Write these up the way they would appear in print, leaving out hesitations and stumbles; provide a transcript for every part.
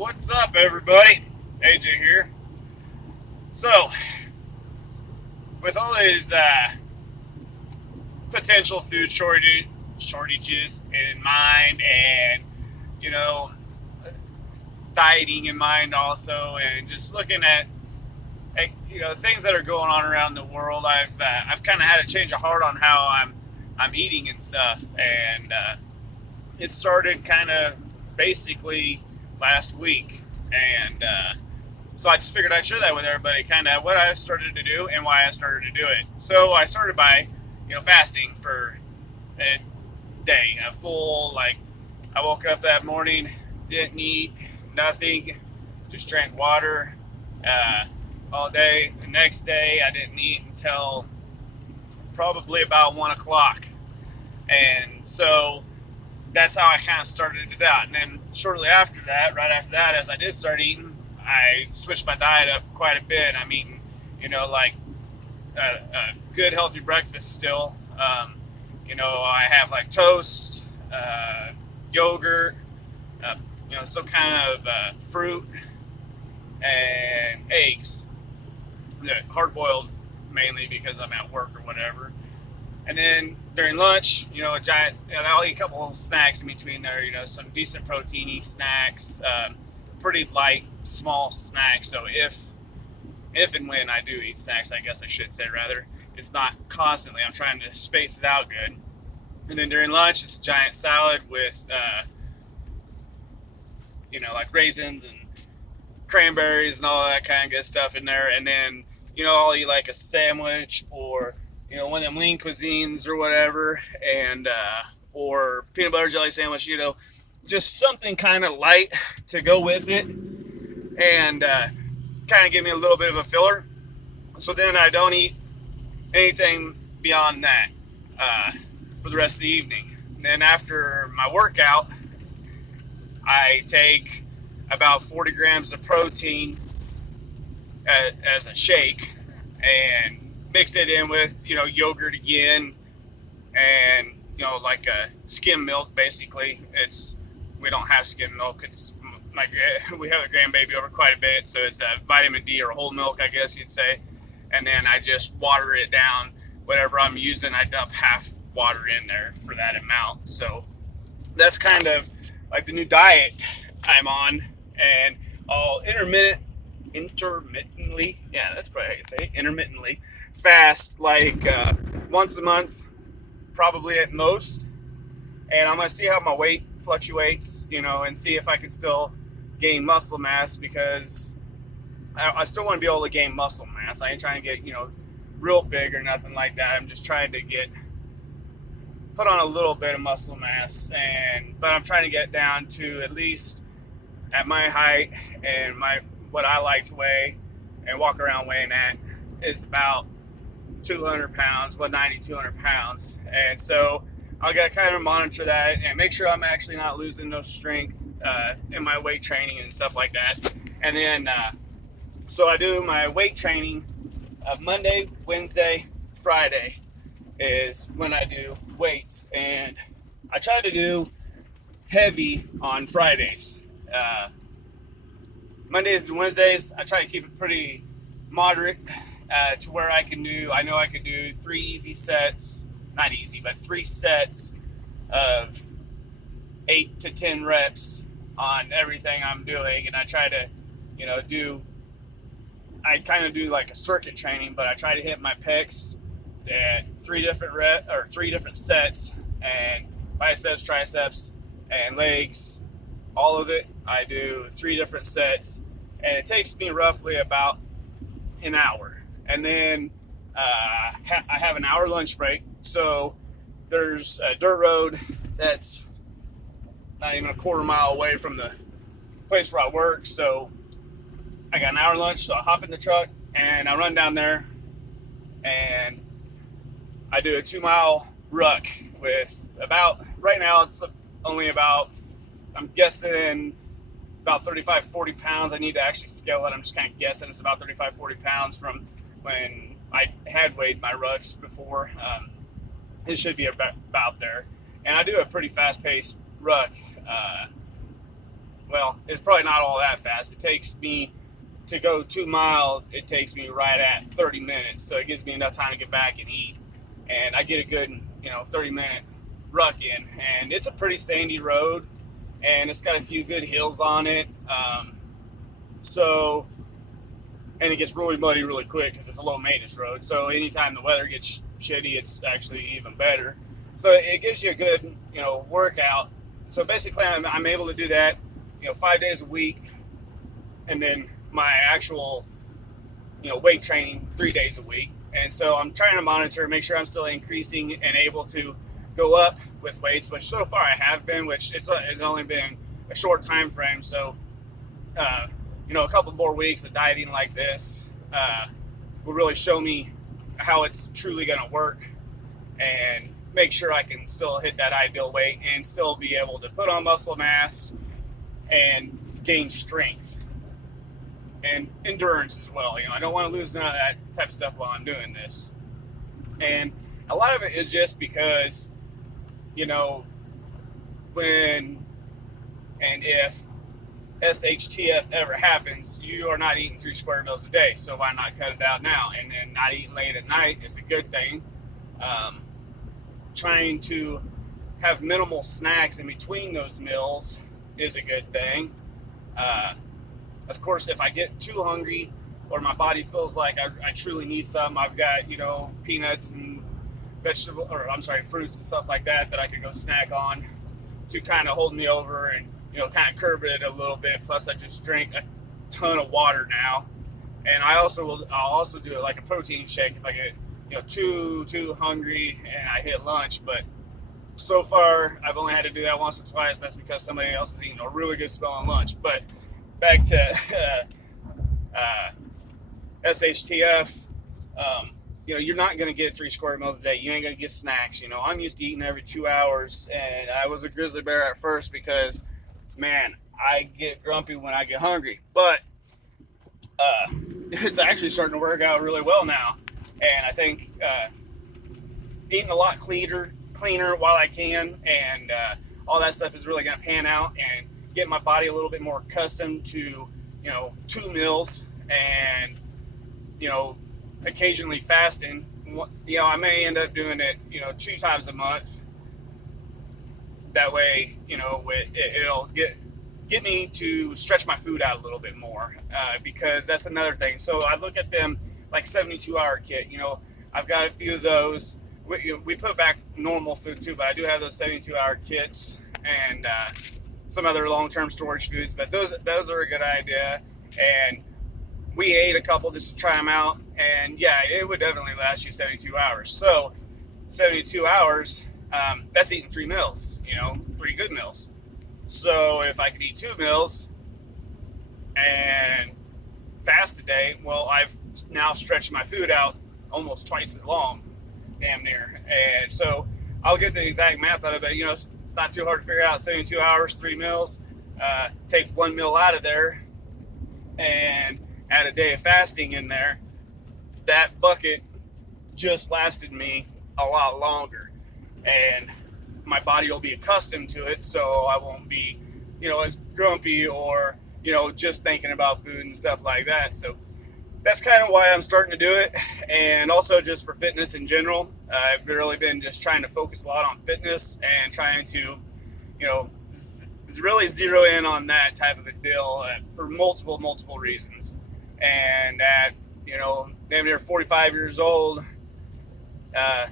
What's up, everybody? AJ here. So, with all these potential food shortages in mind, and you know, dieting in mind also, and just looking at things that are going on around the world, I've kind of had a change of heart on how I'm eating and stuff, and it started kind of basically last week, and so I just figured I'd share that with everybody, kind of what I started to do and why I started to do it. So I started by, fasting for a day, a full, like, I woke up that morning, didn't eat nothing, just drank water uh, all day. The next day, I didn't eat until probably about 1 o'clock, and so that's how I kind of started it out. And then shortly after that, right after that, as I did start eating, I switched my diet up quite a bit. I'm eating, like a good healthy breakfast still. I have like toast, yogurt, some kind of fruit and eggs. Hard boiled mainly because I'm at work or whatever. And then during lunch, a giant, I'll eat a couple of snacks in between there, some decent proteiny snacks, pretty light, small snacks. So if and when I do eat snacks, I guess I should say rather, it's not constantly. I'm trying to space it out good. And then during lunch, it's a giant salad with, like raisins and cranberries and all that kind of good stuff in there. And then, I'll eat like a sandwich or, one of them lean cuisines or whatever, and or peanut butter jelly sandwich, just something kind of light to go with it, and kind of give me a little bit of a filler. So then I don't eat anything beyond that for the rest of the evening. And then after my workout, I take about 40 grams of protein as a shake and mix it in with yogurt again, and like a skim milk. Basically, we don't have skim milk. It's we have a grandbaby over quite a bit, so it's a vitamin D or whole milk, I guess you'd say. And then I just water it down. Whatever I'm using, I dump half water in there for that amount. So that's kind of like the new diet I'm on, and I'll intermittently, yeah, that's probably how you say it, intermittently fast, like once a month, probably at most. And I'm gonna see how my weight fluctuates, and see if I can still gain muscle mass, because I still want to be able to gain muscle mass. I ain't trying to get real big or nothing like that. I'm just trying to put on a little bit of muscle mass, but I'm trying to get down to at least at my height and what I like to weigh and walk around weighing at is about 200 pounds, 190, 200 pounds. And so I got to kind of monitor that and make sure I'm actually not losing no strength in my weight training and stuff like that. And then, so I do my weight training Monday, Wednesday, Friday is when I do weights. And I try to do heavy on Fridays. Mondays and Wednesdays, I try to keep it pretty moderate to where I know I can do 3 easy sets, not easy, but 3 sets of 8 to 10 reps on everything I'm doing. And I try to, I kind of do like a circuit training, but I try to hit my pecs at 3 different sets, and biceps, triceps, and legs, all of it. I do 3 different sets, and it takes me roughly about an hour. And then I have an hour lunch break. So there's a dirt road that's not even a quarter mile away from the place where I work. So I got an hour lunch, so I hop in the truck and I run down there, and I do a 2-mile ruck with right now it's only about, I'm guessing, about 35, 40 pounds. I need to actually scale it. I'm just kind of guessing it's about 35, 40 pounds from when I had weighed my rucks before. It should be about there. And I do a pretty fast-paced ruck. well, it's probably not all that fast. It takes me to go 2 miles. It takes me right at 30 minutes. So it gives me enough time to get back and eat. And I get a good, 30-minute ruck in. And it's a pretty sandy road, and it's got a few good hills on it. So, and it gets really muddy really quick because it's a low maintenance road. So anytime the weather gets shitty, it's actually even better. So it gives you a good, workout. So basically, I'm able to do that, 5 days a week, and then my actual, weight training 3 days a week. And so I'm trying to monitor, make sure I'm still increasing and able to go up with weights, which so far I have been, which it's only been a short time frame. So, a couple more weeks of dieting like this will really show me how it's truly going to work and make sure I can still hit that ideal weight and still be able to put on muscle mass and gain strength and endurance as well. I don't want to lose none of that type of stuff while I'm doing this. And a lot of it is just because, when and if SHTF ever happens, you are not eating 3 square meals a day. So why not cut it out now? And then not eating late at night is a good thing. Trying to have minimal snacks in between those meals is a good thing. Of course, if I get too hungry or my body feels like I truly need something, I've got, peanuts and fruits and stuff like that I could go snack on to kind of hold me over and, kind of curb it a little bit. Plus, I just drink a ton of water now. And I'll also do it like a protein shake if I get, too hungry and I hit lunch. But so far, I've only had to do that once or twice. That's because somebody else is eating a really good smelling lunch. But back to SHTF, you're not going to get 3 square meals a day. You ain't going to get snacks. I'm used to eating every 2 hours, and I was a grizzly bear at first because, man, I get grumpy when I get hungry. But it's actually starting to work out really well now. And I think eating a lot cleaner while I can, and all that stuff is really going to pan out and get my body a little bit more accustomed to, 2 meals and, occasionally fasting. I may end up doing it, 2 times a month. That way, it'll get me to stretch my food out a little bit more, because that's another thing. So I look at them like 72-hour kit. I've got a few of those. We put back normal food too, but I do have those 72-hour kits and some other long-term storage foods. But those are a good idea. And we ate a couple just to try them out, and yeah, it would definitely last you 72 hours. So 72 hours, that's eating 3 meals, 3 good meals. So if I could eat 2 meals and fast a day, well, I've now stretched my food out almost twice as long, damn near. And so I'll get the exact math out of it. It's not too hard to figure out. 72 hours, 3 meals, take 1 meal out of there, and add a day of fasting in there. That bucket just lasted me a lot longer, and my body will be accustomed to it, so I won't be, as grumpy or, just thinking about food and stuff like that. So that's kind of why I'm starting to do it. And also just for fitness in general, I've really been just trying to focus a lot on fitness and trying to, really zero in on that type of a deal for multiple reasons. And at, damn near 45 years old, I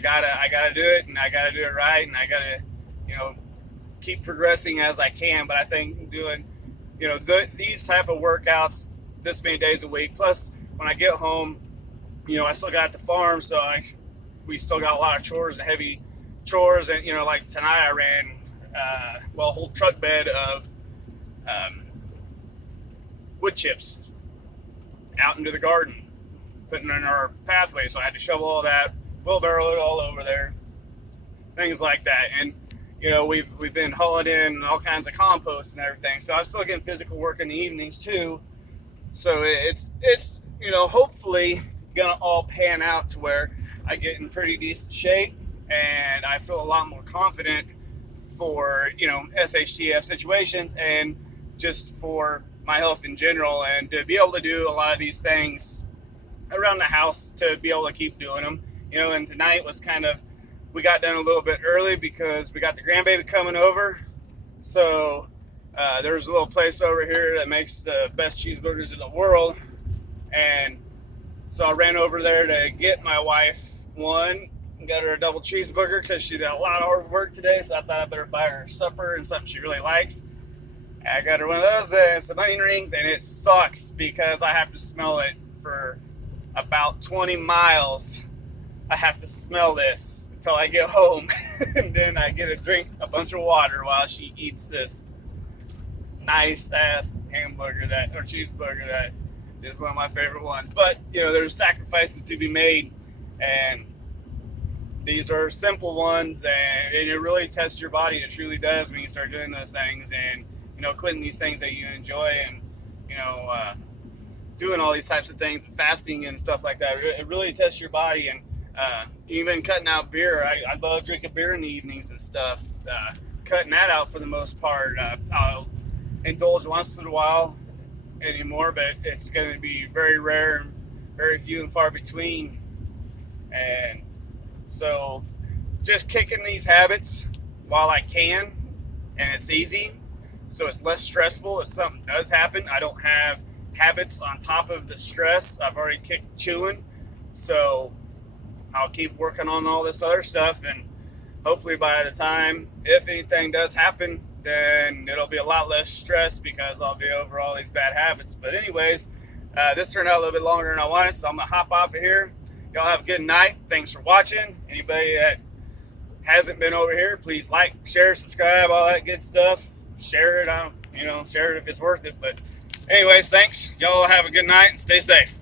gotta do it, and I gotta do it right, and I gotta, keep progressing as I can. But I think doing, these type of workouts this many days a week, plus when I get home, I still got the farm, so we still got a lot of chores and heavy chores, and like tonight I ran a whole truck bed of wood chips out into the garden, putting in our pathway. So I had to shovel all that, wheelbarrow it all over there, things like that. And we've been hauling in all kinds of compost and everything. So I'm still getting physical work in the evenings too. So it's hopefully gonna all pan out to where I get in pretty decent shape and I feel a lot more confident for, SHTF situations and just for my health in general, and to be able to do a lot of these things around the house, to be able to keep doing them. And tonight was we got done a little bit early because we got the grandbaby coming over. So there's a little place over here that makes the best cheeseburgers in the world. And so I ran over there to get my wife one and got her a double cheeseburger because she did a lot of hard work today. So I thought I better buy her supper and something she really likes. I got her one of those and some onion rings, and it sucks because I have to smell it for about 20 miles. I have to smell this until I get home, and then I get to drink a bunch of water while she eats this nice ass cheeseburger that is one of my favorite ones. But there's sacrifices to be made, and these are simple ones, and it really tests your body. It truly does when you start doing those things, and quitting these things that you enjoy, and doing all these types of things, fasting and stuff like that. It really tests your body, and even cutting out beer. I love drinking beer in the evenings and stuff. Cutting that out for the most part. I'll indulge once in a while anymore, but it's going to be very rare and very few and far between. And so just kicking these habits while I can, and it's easy, so it's less stressful. If something does happen, I don't have habits on top of the stress. I've already kicked chewing, so I'll keep working on all this other stuff, and hopefully by the time, if anything does happen, then it'll be a lot less stress because I'll be over all these bad habits. But anyways, this turned out a little bit longer than I wanted, so I'm going to hop off of here. Y'all have a good night. Thanks for watching. Anybody that hasn't been over here, please like, share, subscribe, all that good stuff. Share it. Share it if it's worth it. But anyways, thanks. Y'all have a good night and stay safe.